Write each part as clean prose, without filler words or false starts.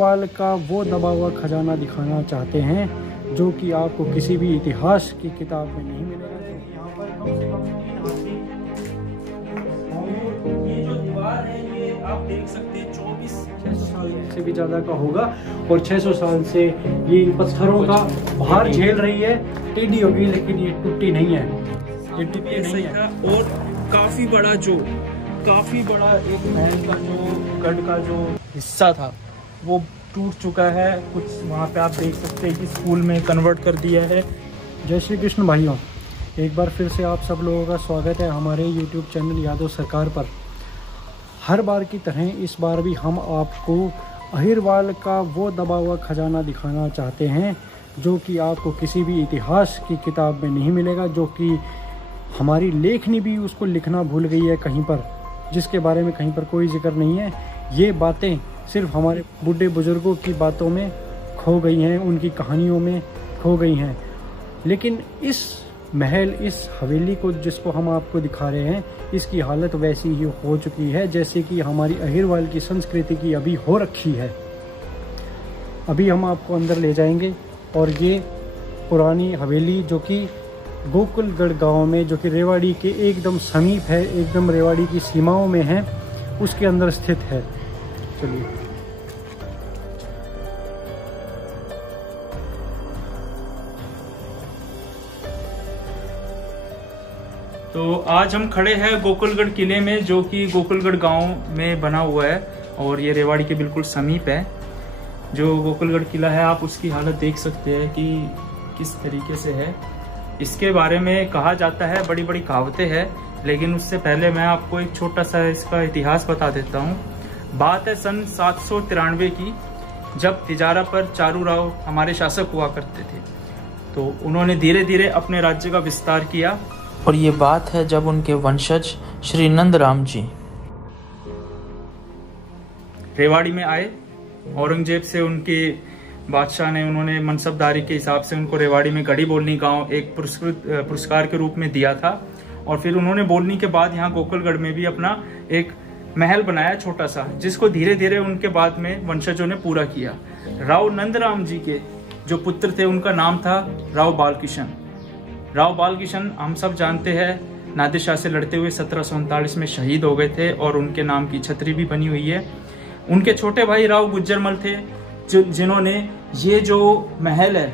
वाल का वो दबा हुआ खजाना दिखाना चाहते हैं जो कि आपको किसी भी इतिहास की किताब में नहीं मिलेगा। यहाँ पर कम से कम 3 हाथी होंगे। ये जो दीवार है ये आप देख सकते हैं 600 साल से भी ज़्यादा का होगा और 600 साल से ये पत्थरों का भार झेल रही है। टेढ़ी होगी लेकिन ये टूटी नहीं है, ये टूटी नहीं है। और काफ़ी बड़ा एक महल का जो गढ़ का जो हिस्सा था वो टूट चुका है। कुछ वहाँ पे आप देख सकते हैं कि स्कूल में कन्वर्ट कर दिया है। जय श्री कृष्ण भाइयों, एक बार फिर से आप सब लोगों का स्वागत है हमारे YouTube चैनल यादव सरकार पर। हर बार की तरह इस बार भी हम आपको अहिरवाल का वो दबा हुआ खजाना दिखाना चाहते हैं जो कि आपको किसी भी इतिहास की किताब में नहीं मिलेगा, जो कि हमारी लेखनी भी उसको लिखना भूल गई है कहीं पर, जिसके बारे में कहीं पर कोई जिक्र नहीं है। ये बातें सिर्फ हमारे बूढ़े बुजुर्गों की बातों में खो गई हैं, उनकी कहानियों में खो गई हैं। लेकिन इस महल, इस हवेली को जिसको हम आपको दिखा रहे हैं, इसकी हालत वैसी ही हो चुकी है जैसे कि हमारी अहिरवाल की संस्कृति की अभी हो रखी है। अभी हम आपको अंदर ले जाएंगे और ये पुरानी हवेली जो कि गोकुलगढ़ गांव में, जो कि रेवाड़ी के एकदम समीप है, एकदम रेवाड़ी की सीमाओं में है, उसके अंदर स्थित है। चलिए तो आज हम खड़े हैं गोकुलगढ़ किले में, जो कि गोकुलगढ़ गांव में बना हुआ है और ये रेवाड़ी के बिल्कुल समीप है। जो गोकुलगढ़ किला है आप उसकी हालत देख सकते हैं कि किस तरीके से है। इसके बारे में कहा जाता है, बड़ी बड़ी कहावतें हैं, लेकिन उससे पहले मैं आपको एक छोटा सा इसका इतिहास बता देता हूँ। बात है सन 793 की, जब तिजारा पर चारू राव हमारे शासक हुआ करते थे। तो उन्होंने धीरे धीरे अपने राज्य का विस्तार किया और ये बात है जब उनके वंशज श्री नंदराम जी रेवाड़ी में आए। औरंगजेब से उनके बादशाह ने, उन्होंने मनसबदारी के हिसाब से उनको रेवाड़ी में गढ़ी बोलनी गांव एक पुरस्कार के रूप में दिया था। और फिर उन्होंने बोलनी के बाद यहाँ गोकुलगढ़ में भी अपना एक महल बनाया छोटा सा, जिसको धीरे धीरे उनके बाद में वंशजों ने पूरा किया। राव नंदराम जी के जो पुत्र थे उनका नाम था राव बालकिशन। राव बालकिशन हम सब जानते हैं नादिर शाह से लड़ते हुए 1739 में शहीद हो गए थे और उनके नाम की छतरी भी बनी हुई है। उनके छोटे भाई राव गुज्जरमल थे जिन्होंने ये जो महल है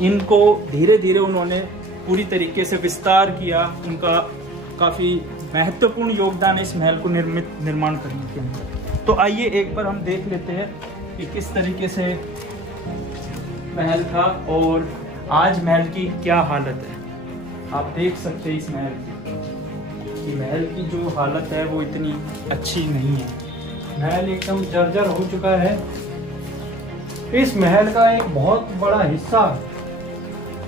इनको धीरे धीरे उन्होंने पूरी तरीके से विस्तार किया। उनका काफी महत्वपूर्ण योगदान है इस महल को निर्माण करने के अंदर। तो आइए एक बार हम देख लेते हैं कि किस तरीके से महल था और आज महल की क्या हालत है। आप देख सकते हैं इस महल की, महल की जो हालत है वो इतनी अच्छी नहीं है। महल एकदम जर्जर हो चुका है। इस महल का एक बहुत बड़ा हिस्सा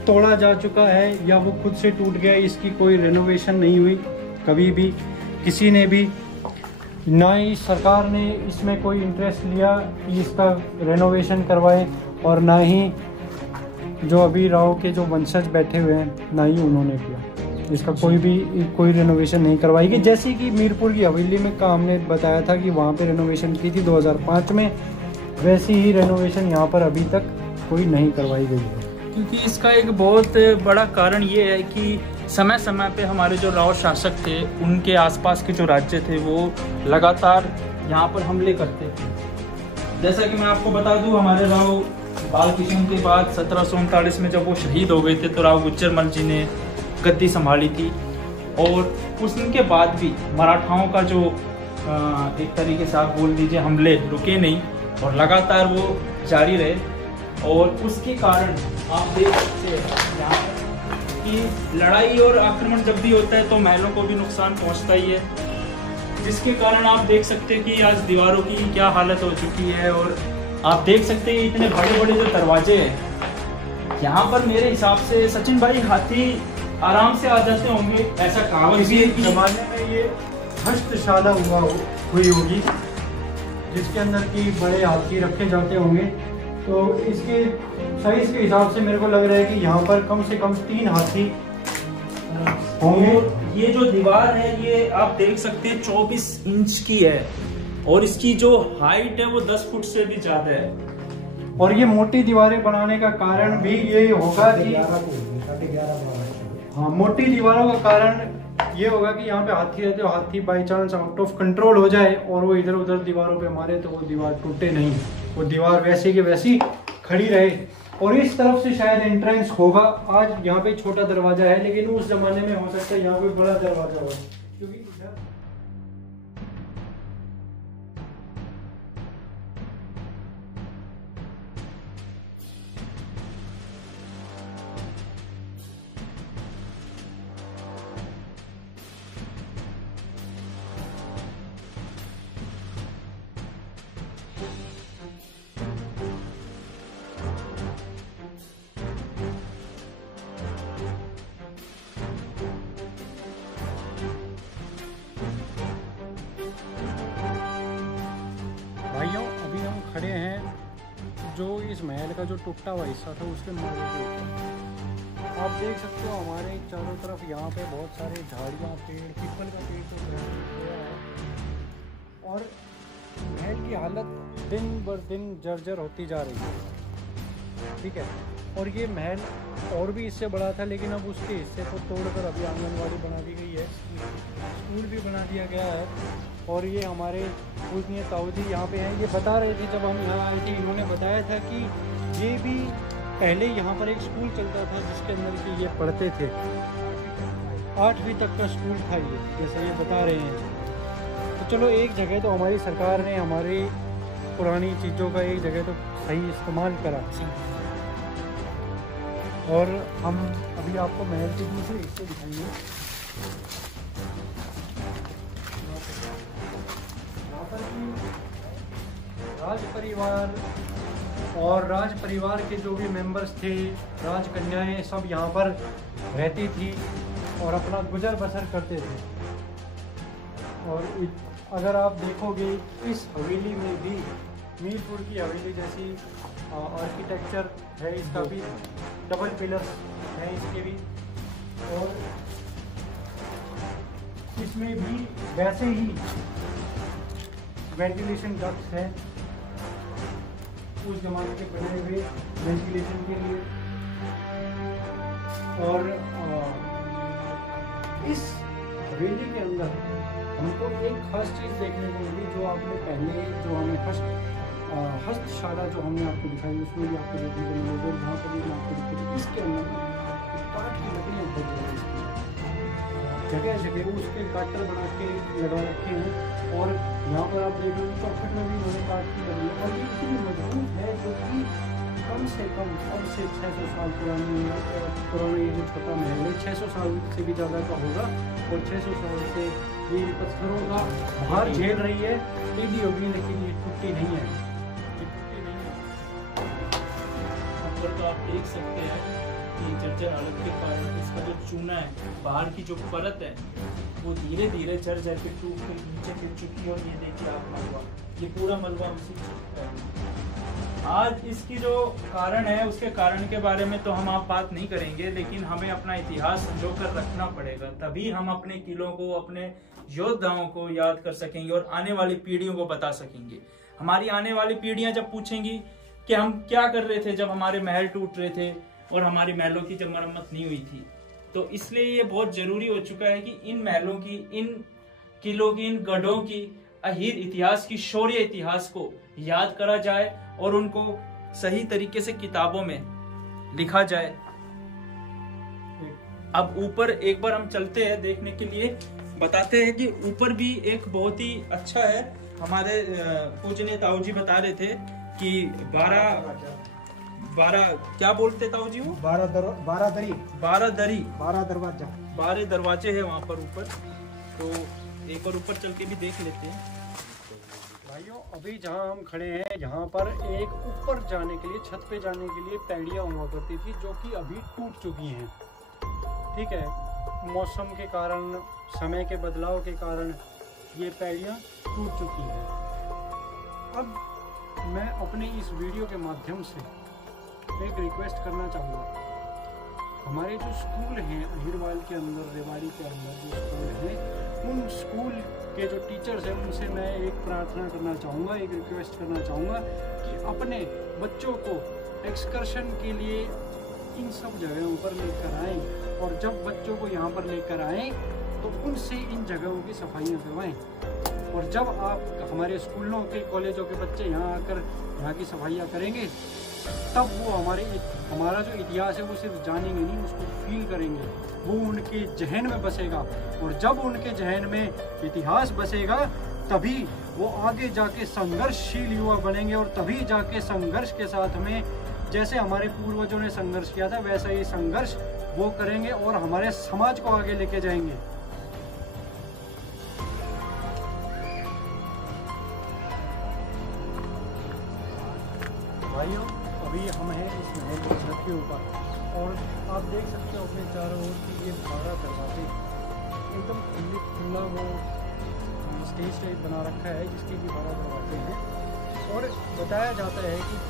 तोड़ा जा चुका है या वो खुद से टूट गया। इसकी कोई रेनोवेशन नहीं हुई कभी भी, किसी ने भी, ना ही सरकार ने इसमें कोई इंटरेस्ट लिया कि इसका रेनोवेशन करवाए, और ना ही जो अभी राव के जो वंशज बैठे हुए हैं ना ही उन्होंने किया। इसका कोई रेनोवेशन नहीं करवाई गई। जैसे कि मीरपुर की हवेली में का हमने बताया था कि वहाँ पे रेनोवेशन की थी 2005 में, वैसी ही रेनोवेशन यहाँ पर अभी तक कोई नहीं करवाई गई है। क्योंकि इसका एक बहुत बड़ा कारण ये है कि समय समय पे हमारे जो राव शासक थे, उनके आसपास के जो राज्य थे वो लगातार यहाँ पर हमले करते थे। जैसा कि मैं आपको बता दूं, हमारे राव बालकिशन के बाद 1739 में जब वो शहीद हो गए थे तो राव गुज्जरमल जी ने गद्दी संभाली थी। और उनके बाद भी मराठाओं का जो एक तरीके से आप बोल दीजिए हमले रुके नहीं और लगातार वो जारी रहे। और उसके कारण आप देख सकते हैं यहाँ कि लड़ाई और आक्रमण जब भी होता है तो महलों को भी नुकसान पहुंचता ही है, जिसके कारण आप देख सकते हैं कि आज दीवारों की क्या हालत हो चुकी है। और आप देख सकते हैं इतने बड़े बड़े जो दरवाजे हैं यहाँ पर, मेरे हिसाब से सचिन भाई हाथी आराम से आ जाते होंगे। ऐसा कहावत भी जमाने में ये हस्तशाला हुई होगी जिसके अंदर की बड़े हाथी रखे जाते होंगे। तो इसके साइज के हिसाब से मेरे को लग रहा है कि यहाँ पर कम से कम 3 हाथी होंगे। ये जो दीवार है ये आप देख सकते हैं 24 इंच की है। और इसकी जो हाइट है वो 10 फुट से भी ज्यादा है। और ये मोटी दीवारें बनाने का कारण भी ये होगा कि हाँ, मोटी दीवारों का कारण ये होगा कि यहाँ पे हाथी रहते हो, हाथी by chance out of control हो जाए और वो इधर उधर दीवारों पे मारे तो वो दीवार टूटे नहीं, वो दीवार वैसे की वैसी खड़ी रहे। और इस तरफ से शायद एंट्रेंस होगा। आज यहाँ पे छोटा दरवाजा है, लेकिन उस जमाने में हो सकता है यहाँ पे बड़ा दरवाजा हो, क्योंकि इधर भाइयों अभी हम खड़े हैं जो इस महल का जो टूटा हुआ हिस्सा था उसके मार्ग के ऊपर। आप देख सकते हो हमारे चारों तरफ यहाँ पे बहुत सारे झाड़ियाँ, पेड़, पीपल का पेड़ तो गया है और महल की हालत दिन बर दिन जर्जर होती जा रही है। ठीक है, और ये महल और भी इससे बड़ा था, लेकिन अब उसके हिस्से को तोड़कर अभी आंगनवाड़ी बना दी गई है, स्कूल भी बना दिया गया है। और ये हमारे पूजनीय ताऊजी यहाँ पे हैं, ये बता रहे थे जब हम यहाँ आए थे, इन्होंने बताया था कि ये भी पहले यहाँ पर एक स्कूल चलता था जिसके अंदर कि ये पढ़ते थे, 8वीं तक का स्कूल था ये, जैसे ये बता रहे हैं। तो चलो एक जगह तो हमारी सरकार ने हमारी पुरानी चीज़ों का एक जगह तो सही इस्तेमाल करा। और हम अभी आपको महल के दूसरे हिस्से दिखाएंगे। यहाँ पर राज परिवार और राज परिवार के जो भी मेंबर्स थे, राजकन्याएं सब यहाँ पर रहती थी और अपना गुजर बसर करते थे। और अगर आप देखोगे इस हवेली में भी मीरपुर की हवेली जैसी आर्किटेक्चर है, इसका भी डबल पिलर्स हैं इसके भी, और इसमें भी वैसे ही वेंटिलेशन डक्ट्स हैं उस जमाने के बने हुए वेंटिलेशन के लिए। और इस हवेली के अंदर हमको एक खास चीज़ देखने को मिली जो आपने पहले जो हमें हस्तशाला जो हमने आपको दिखाई उसमें भी आपको देखने को मिलेगा। और यहाँ पर भी मैं आपको दिखाई, इसके अंदर काठ की लकड़ियाँ बहुत जगह जगह वो उसके काटर बना के लगा रखे हैं। और यहाँ पर आप देख लो चौखट में भी उन्होंने काट की लगी है और ये इतनी मजबूत है जो कि कम से 600 साल पुराना ये जो छोटा महल है 600 साल से भी ज़्यादा का होगा। और 600 साल से ये पत्थरों का भार झेल रही है, टेढ़ी होगी लेकिन ये टूटी नहीं है। तो आप देख सकते हैं कि जर्जर हालत के कारण इसका जो चूना है, बाहर की जो परत है वो धीरे धीरे जर के टूट के नीचे गिर चुकी है। और ये देखिए आप मलबा, ये पूरा मलबा उसी चुका है। आज इसकी जो कारण है उसके कारण के बारे में तो हम आप बात नहीं करेंगे, लेकिन हमें अपना इतिहास संजो कर रखना पड़ेगा, तभी हम अपने किलों को, अपने योद्धाओं को याद कर सकेंगे और आने वाली पीढ़ियों को बता सकेंगे। हमारी आने वाली पीढ़ियां जब पूछेंगी कि हम क्या कर रहे थे जब हमारे महल टूट रहे थे और हमारी महलों की जब मरम्मत नहीं हुई थी, तो इसलिए ये बहुत जरूरी हो चुका है कि इन महलों की, इन किलों की, इन गढ़ों की अहीर इतिहास की, शौर्य इतिहास को याद करा जाए और उनको सही तरीके से किताबों में लिखा जाए। अब ऊपर एक बार हम चलते हैं देखने के लिए, बताते हैं कि ऊपर भी एक बहुत ही अच्छा है। हमारे पूजनीय ताऊजी बता रहे थे कि 12 क्या बोलते ताऊ जी वो 12 दरवाजे हैं वहाँ पर ऊपर। तो एक और ऊपर चल के भी देख लेते हैं। भाइयों अभी जहाँ हम खड़े हैं यहाँ पर एक ऊपर जाने के लिए, छत पे जाने के लिए पैड़ियाँ हुआ करती थी जो कि अभी टूट चुकी हैं। ठीक है, मौसम के कारण, समय के बदलाव के कारण ये पैड़ियाँ टूट चुकी हैं। अब मैं अपने इस वीडियो के माध्यम से एक रिक्वेस्ट करना चाहूँगा। हमारे जो स्कूल हैं अहिरवाल के अंदर, रेवाड़ी के अंदर जो स्कूल हैं, उन स्कूल के जो टीचर्स हैं उनसे मैं एक प्रार्थना करना चाहूँगा, एक रिक्वेस्ट करना चाहूँगा कि अपने बच्चों को एक्सकर्शन के लिए इन सब जगहों पर लेकर आएँ, और जब बच्चों को यहाँ पर लेकर आएँ तो उनसे इन जगहों की सफाइयाँ करवाएँ। और जब आप हमारे स्कूलों के कॉलेजों के बच्चे यहाँ आकर यहाँ की सफाइयाँ करेंगे, तब वो हमारा जो इतिहास है वो सिर्फ जानेंगे नहीं, उसको फील करेंगे, वो उनके जहन में बसेगा। और जब उनके जहन में इतिहास बसेगा तभी वो आगे जाके संघर्षशील युवा बनेंगे, और तभी जाके संघर्ष के साथ में जैसे हमारे पूर्वजों ने संघर्ष किया था वैसा ही संघर्ष वो करेंगे और हमारे समाज को आगे लेके जाएंगे। भाइयों, अभी हम हैं इस महल की छत के ऊपर, और आप देख सकते हो अपने चारों ओर की ये 12 दरवाजे एकदम खुला वो स्टेज टाइप बना रखा है जिसके भी 12 दरवाजे हैं। और बताया जाता है कि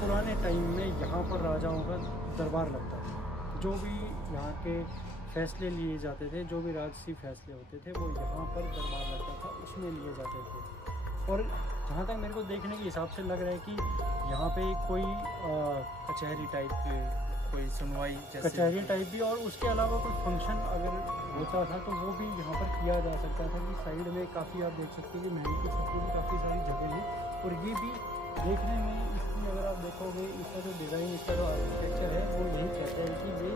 पुराने टाइम में यहाँ पर राजाओं का दरबार लगता था, जो भी यहाँ के फैसले लिए जाते थे, जो भी राजसी फैसले होते थे वो यहाँ पर दरबार लगता था, उसमें लिए जाते थे। और जहाँ तक मेरे को देखने के हिसाब से लग रहा है कि यहाँ पे कोई कचहरी टाइप के कोई सुनवाई जैसे कचहरी टाइप भी, और उसके अलावा कोई फंक्शन अगर होता था तो वो भी यहाँ पर किया जा सकता था। कि साइड में काफ़ी आप देख सकते हैं कि महल की छत में काफ़ी सारी जगह है, और ये भी देखने में इसकी अगर आप देखोगे इसका जो डिज़ाइन, इसका जो आर्किटेक्चर है वो यही कहता है कि ये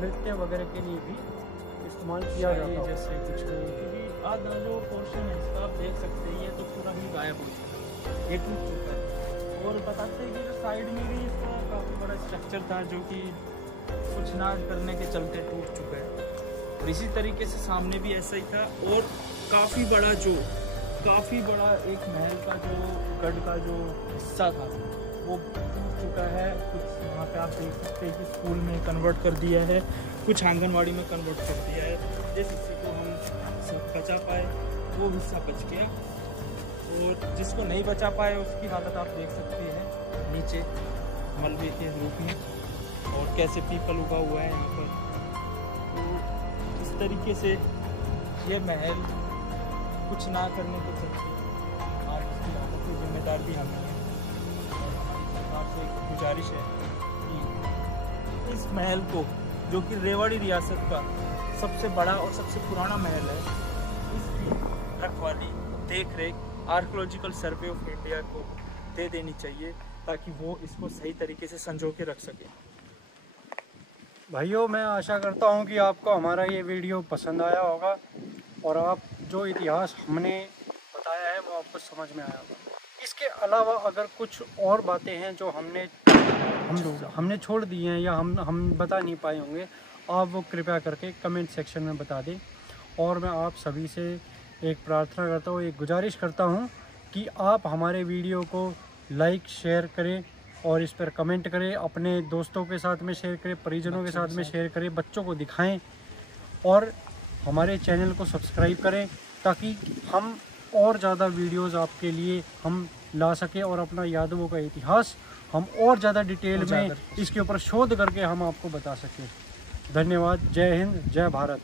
नृत्य वगैरह के लिए भी इस्तेमाल किया जाता है जैसे कुछ। क्योंकि आधा जो पोर्शन है इसका आप देख सकते हैं ये तो पूरा ही गायब हो चुका है, ये टूट चुका है। और बताते हैं कि जो साइड में भी इसका काफ़ी बड़ा स्ट्रक्चर था जो कि कुछ ना करने के चलते टूट चुका है, और इसी तरीके से सामने भी ऐसा ही था। और काफ़ी बड़ा एक महल का जो गढ़ का जो हिस्सा था वो टूट चुका है। कुछ वहाँ पे आप देख सकते हैं कि स्कूल में कन्वर्ट कर दिया है, कुछ आंगनवाड़ी में कन्वर्ट कर दिया है। जिस हिस्से को हम सब बचा पाए वो हिस्सा बच गया, और जिसको नहीं बचा पाए उसकी हालत आप देख सकते हैं नीचे मलबे के रूप में, और कैसे पीपल उगा हुआ है यहाँ पर। तो इस तरीके से ये महल कुछ ना करने को चलते आज इसकी हालत की जिम्मेदार भी हमें है। सरकार से एक गुजारिश है कि इस महल को, जो कि रेवाड़ी रियासत का सबसे बड़ा और सबसे पुराना महल है, इसकी रखवाली देख रेख आर्कियोलॉजिकल सर्वे ऑफ इंडिया को दे देनी चाहिए, ताकि वो इसको सही तरीके से संजो के रख सके। भाइयों, मैं आशा करता हूँ कि आपको हमारा ये वीडियो पसंद आया होगा, और आप जो इतिहास हमने बताया है वो आपको समझ में आया होगा। इसके अलावा अगर कुछ और बातें हैं जो हमने छोड़ दी हैं या हम बता नहीं पाए होंगे, आप वो कृपया करके कमेंट सेक्शन में बता दें। और मैं आप सभी से एक प्रार्थना करता हूँ, एक गुजारिश करता हूँ कि आप हमारे वीडियो को लाइक शेयर करें और इस पर कमेंट करें, अपने दोस्तों के साथ में शेयर करें, परिजनों के साथ में शेयर करें, बच्चों को दिखाएं, और हमारे चैनल को सब्सक्राइब करें, ताकि हम और ज़्यादा वीडियोस आपके लिए हम ला सकें, और अपना यादवों का इतिहास हम और ज़्यादा डिटेल में इसके ऊपर शोध करके हम आपको बता सकें। धन्यवाद। जय हिंद, जय भारत।